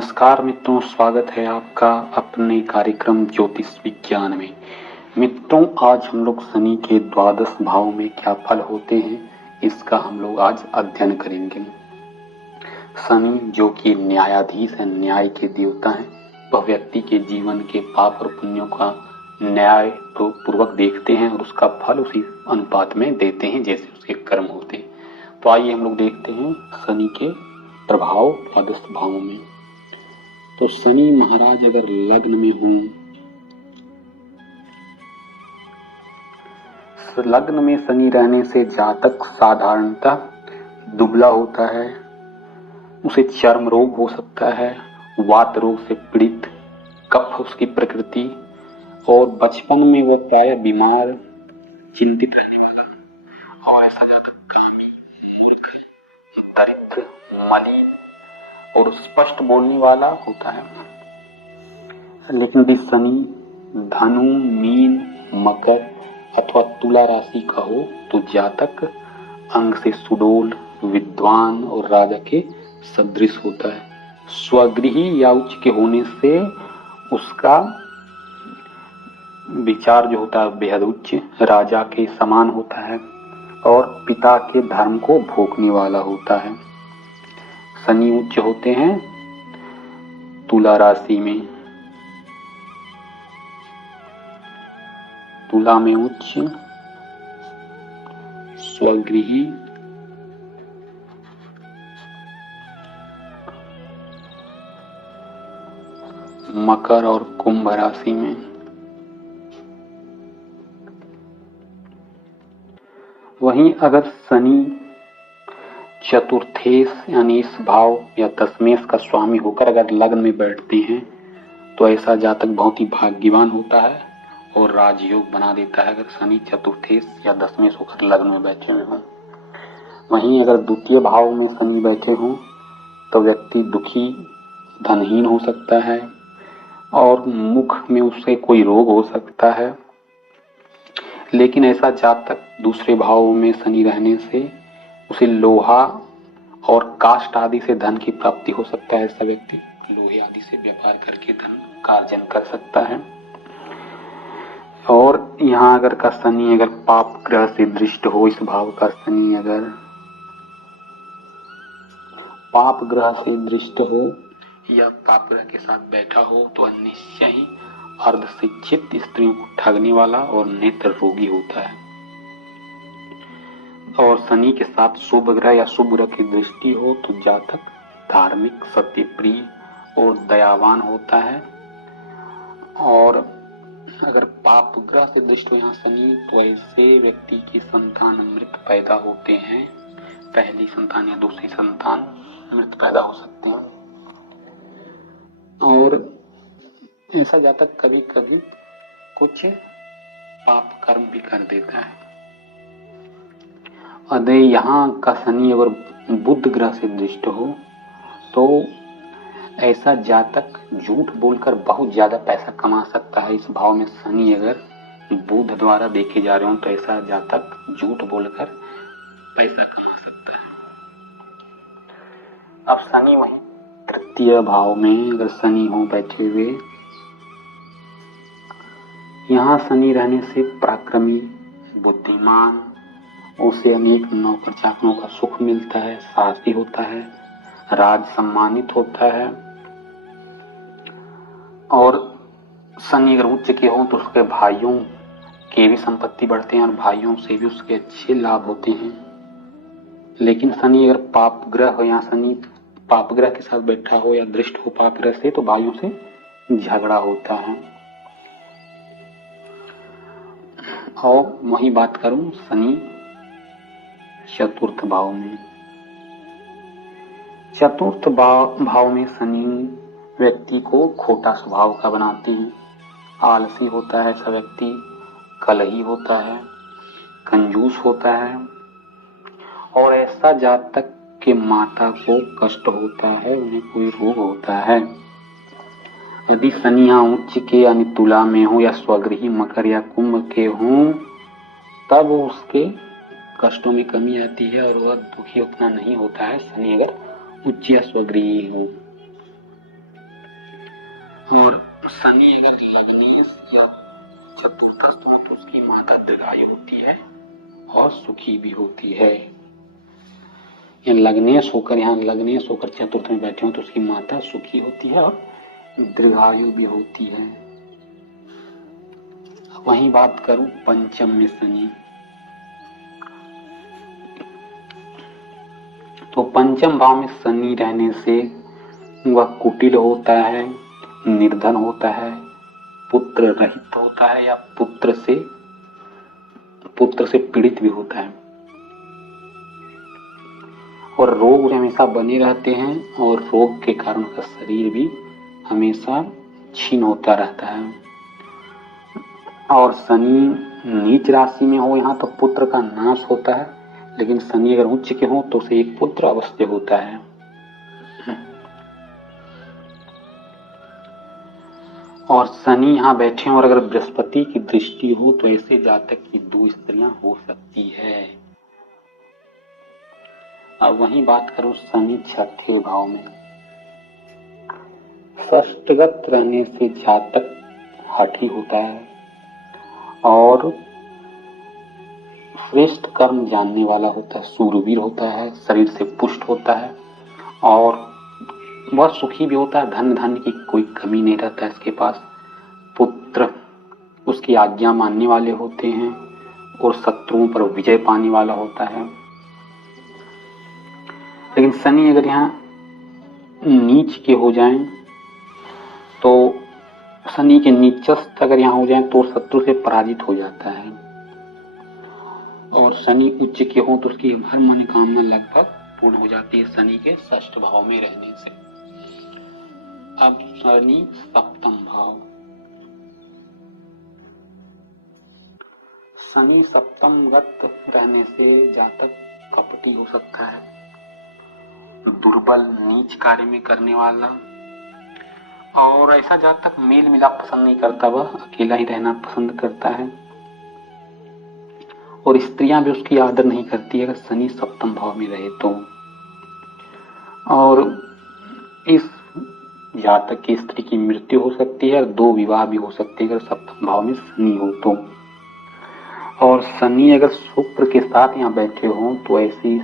नमस्कार मित्रों, स्वागत है आपका अपने कार्यक्रम ज्योतिष विज्ञान में। मित्रों, आज हम लोग शनि के द्वादश भाव में क्या फल होते हैं, इसका हम लोग आज अध्ययन करेंगे। शनि जो कि न्यायाधीश है, न्याय के देवता हैं, वह व्यक्ति के जीवन के पाप और पुण्यों का न्याय पूर्वक देखते हैं और उसका फल उसी अनुपात में देते हैं जैसे उसके कर्म होते हैं। तो आइए हम लोग देखते हैं शनि के प्रभाव द्वादश भाव में। तो शनि महाराज अगर लग्न में हों, लग्न में शनि रहने से जातक साधारणतः दुबला होता है, उसे चर्म रोग हो सकता है, वात रोग से पीड़ित, कफ उसकी प्रकृति, और बचपन में वो प्राय बीमार, चिंतित रहने वाला, और ऐसा जातक कामी, मूर्ख, दरिद्र, मलिन और स्पष्ट बोलने वाला होता है। लेकिन यदि शनि धनु, मीन, मकर अथवा तुला राशि का हो तो जातक अंग से सुडोल, विद्वान और राजा के सदृश होता है। स्वगृही या उच्च के होने से उसका विचार जो होता है बेहद उच्च, राजा के समान होता है और पिता के धर्म को भोगने वाला होता है। शनि उच्च होते हैं तुला राशि में, तुला में उच्च, स्वगृही, मकर और कुंभ राशि में। वहीं अगर शनि चतुर्थेश यानी इस भाव या दशमेश का स्वामी होकर अगर लग्न में बैठते हैं तो ऐसा जातक बहुत ही भाग्यवान होता है और राजयोग बना देता है अगर शनि चतुर्थेश या दशमेश होकर लग्न में बैठे हुए हों। वहीं अगर द्वितीय भाव में शनि बैठे हों तो व्यक्ति दुखी, धनहीन हो सकता है और मुख में उससे कोई रोग हो सकता है। लेकिन ऐसा जातक दूसरे भाव में शनि रहने से उसे लोहा और काष्ठ आदि से धन की प्राप्ति हो सकता है। ऐसा व्यक्ति लोहे आदि से व्यापार करके धन का अर्जन कर सकता है। और यहाँ अगर का शनि अगर पाप ग्रह से दृष्ट हो, इस भाव का शनि अगर पाप ग्रह से दृष्ट हो या पाप ग्रह के साथ बैठा हो तो निश्चय ही अर्धशिक्षित स्त्रियों को ठगने वाला और नेत्र रोगी होता है। और शनि के साथ शुभ ग्रह या शुभ ग्रह की दृष्टि हो तो जातक धार्मिक, सत्यप्रिय और दयावान होता है। और अगर पाप ग्रह से दृष्टि हो यहाँ शनि तो ऐसे व्यक्ति की संतान मृत पैदा होते हैं, पहली संतान या दूसरी संतान मृत पैदा हो सकते हैं। और ऐसा जातक कभी कभी कुछ पाप कर्म भी कर देता है। अदे यहाँ का शनि अगर बुध ग्रह से दृष्ट हो तो ऐसा जातक झूठ बोलकर बहुत ज्यादा पैसा कमा सकता है। इस भाव में शनि अगर बुध द्वारा देखे जा रहे हो तो ऐसा जातक झूठ बोलकर पैसा कमा सकता है। अब शनि वहीं तृतीय भाव में अगर शनि हो बैठे हुए, यहाँ शनि रहने से पराक्रमी, बुद्धिमान, उसे अनेक नौकर चाकरों का सुख मिलता है, साहसी होता है, राज सम्मानित होता है। और शनि अगर उच्च के हो तो उसके भाइयों के भी संपत्ति बढ़ते हैं और भाइयों से भी उसके अच्छे लाभ होते हैं। लेकिन शनि अगर पाप ग्रह हो, या शनि पाप ग्रह के साथ बैठा हो या दृष्ट हो पाप ग्रह से तो भाइयों से झगड़ा होता है। और वही बात करूं शनि चतुर्थ भाव में, चतुर्थ भाव में शनि व्यक्ति को खोटा स्वभाव का बनाते हैं। आलसी होता है ऐसा व्यक्ति, कलही होता है, कंजूस होता है और ऐसा जातक के माता को कष्ट होता है, उन्हें कोई रोग होता है। यदि शनि यहाँ उच्च के यानी तुला में हो या स्वगृही मकर या कुंभ के हों तब उसके कष्टों में कमी आती है और वह दुखी उतना नहीं होता है शनि अगर उच्च या स्वगृही हो। और शनि अगर लग्नेश या चतुर्थस्थ हो तो उसकी माता दीर्घायु होती है और सुखी भी होती है। लग्नेश होकर चतुर्थ में बैठे हो तो उसकी माता सुखी होती है और दीर्घायु भी होती है। वहीं बात करूं पंचम में शनि, तो पंचम भाव में शनि रहने से वह कुटिल होता है, निर्धन होता है, पुत्र रहित होता है या पुत्र से पीड़ित भी होता है और रोग हमेशा बने रहते हैं और रोग के कारण उसका शरीर भी हमेशा क्षीण होता रहता है। और शनि नीच राशि में हो यहाँ तो पुत्र का नाश होता है, लेकिन शनि अगर उच्च के हो तो उसे एक पुत्र अवश्य होता है। और शनि यहाँ बैठे और अगर बृहस्पति की दृष्टि हो तो ऐसे जातक की 2 स्त्रियां हो सकती है। अब वहीं बात करूं शनि छठे भाव में, षष्ठगत रहने से जातक हठी होता है और श्रेष्ठ कर्म जानने वाला होता है, सूरवीर होता है, शरीर से पुष्ट होता है और वह सुखी भी होता है। धन की कोई कमी नहीं रहता है इसके पास। पुत्र उसकी आज्ञा मानने वाले होते हैं और शत्रुओं पर विजय पाने वाला होता है। लेकिन शनि अगर यहाँ नीच के हो जाएं तो शनि के नीचस्थ अगर यहाँ हो जाए तो शत्रु से पराजित हो जाता है और शनि उच्च के हो तो उसकी हर मनोकामना लगभग पूर्ण हो जाती है शनि के षष्ठ भाव में रहने से। अब शनि सप्तम भाव, शनि सप्तमगत रहने से जातक कपटी हो सकता है, दुर्बल, नीच कार्य में करने वाला और ऐसा जातक मेल मिलाप पसंद नहीं करता, वह अकेला ही रहना पसंद करता है और स्त्रियां भी उसकी आदर नहीं करती अगर शनि सप्तम भाव में रहे तो। और इस जातक की स्त्री की मृत्यु हो सकती है और 2 विवाह भी हो सकते हैं अगर सप्तम भाव में शनि हो तो। और शनि अगर शुक्र के साथ यहाँ बैठे हो तो ऐसे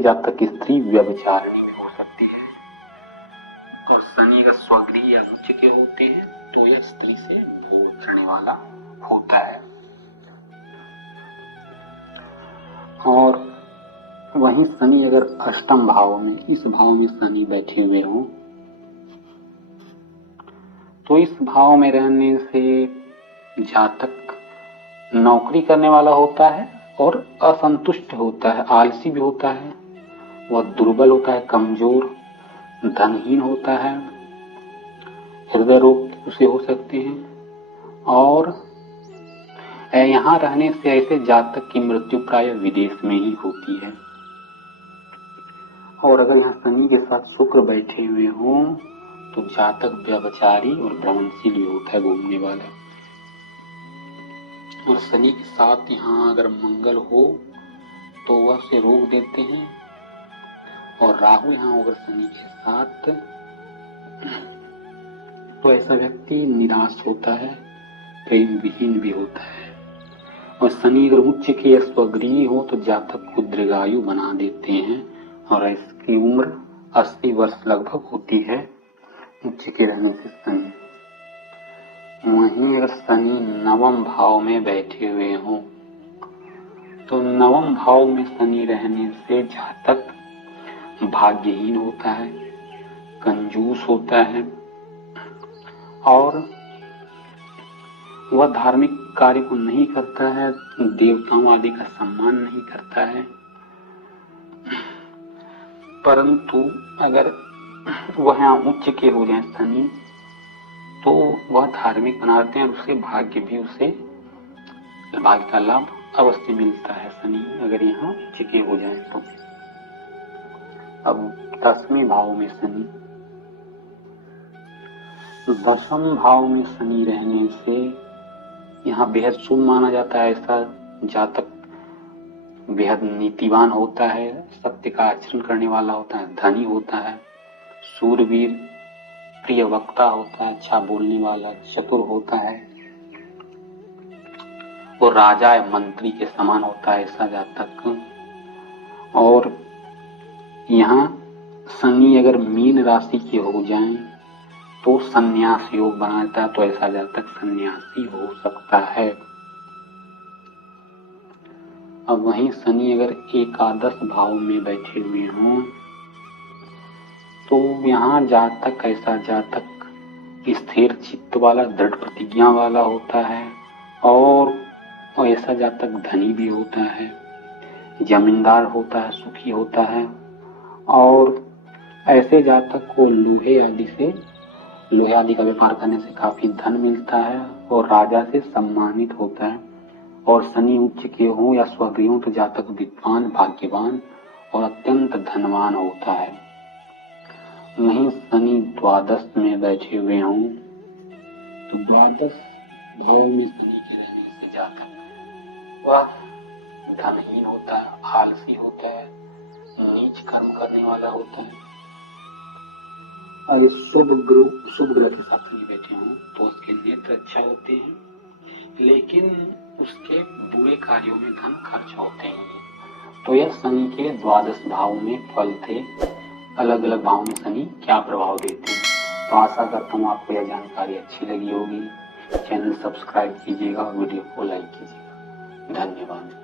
जातक की स्त्री व्यभिचारिणी भी हो सकती है। और शनि अगर स्वगृही या उच्च के होते हैं तो यह स्त्री से भोग करने वाला होता है। और वहीं शनि अगर अष्टम भाव में, इस भाव में शनि बैठे हुए हो तो इस भाव में रहने से जातक नौकरी करने वाला होता है और असंतुष्ट होता है, आलसी भी होता है, वह दुर्बल होता है, कमजोर, धनहीन होता है, हृदय रोग उसे हो सकते हैं। और यहाँ रहने से ऐसे जातक की मृत्यु प्राय विदेश में ही होती है। और अगर यहाँ शनि के साथ शुक्र बैठे हुए हों तो जातक व्यभिचारी और भ्रमणशील भी होता है, घूमने वाला। और शनि के साथ यहाँ अगर मंगल हो तो वह उसे रोक देते हैं और राहु यहाँ अगर शनि के साथ तो ऐसा व्यक्ति निराश होता है, प्रेम विहीन भी होता है। और शनि अगर उच्च के स्वगृही हो तो जातक को दीर्घायु बना देते हैं और इसकी उम्र 80 वर्ष लगभग होती है उच्च के रहने से शनि। वहीं अगर शनि नवम भाव में बैठे हुए हों तो नवम भाव में शनि रहने से जातक भाग्यहीन होता है, कंजूस होता है और वह धार्मिक कार्य को नहीं करता है, देवताओं आदि का सम्मान नहीं करता है। परंतु अगर वह यहाँ उच्च के हो जाए शनि तो वह धार्मिक बनाते हैं और उससे भाग्य का लाभ अवश्य मिलता है शनि अगर यहाँ उच्च के हो जाए तो। अब 10वें भाव में शनि, 10वें भाव में शनि रहने से यहाँ बेहद शुभ माना जाता है। ऐसा जातक बेहद नीतिवान होता है, सत्य का आचरण करने वाला होता है, धनी होता है, सूरवीर, प्रिय वक्ता होता है, अच्छा बोलने वाला, चतुर होता है, वो राजा या मंत्री के समान होता है ऐसा जातक। और यहाँ शनि अगर मीन राशि के हो जाएं तो संन्यास योग बनाता है, तो ऐसा जातक सन्यासी हो सकता है। अब वहीं शनि अगर एकादश भाव में बैठे हुए हों तो यहाँ जातक ऐसा जातक स्थिर चित्त वाला, दृढ़ प्रतिज्ञा वाला होता है, और ऐसा जातक धनी भी होता है, जमींदार होता है, सुखी होता है। और ऐसे जातक को लोहे आदि का व्यापार करने से काफी धन मिलता है और राजा से सम्मानित होता है। और शनि उच्च के हो या स्वगृह हो तो जातक विद्वान, भाग्यवान और अत्यंत धनवान होता है। वहीं शनि द्वादश में बैठे हुए हों तो द्वादश भाव में शनि के रहने से जातक वह धनहीन होता है, आलसी होता है, नीच कर्म करने वाला होता है। और शुभ ग्रह के साथ शनि बैठे हों तो उसके नेत्र अच्छा होते हैं, लेकिन उसके बुरे कार्यों में धन खर्च होते हैं। तो यह शनि के द्वादश भाव में फल थे। अलग अलग भाव में शनि क्या प्रभाव देते हैं। तो आशा करता हूँ आपको यह जानकारी अच्छी लगी होगी। चैनल सब्सक्राइब कीजिएगा और वीडियो को लाइक कीजिएगा। धन्यवाद।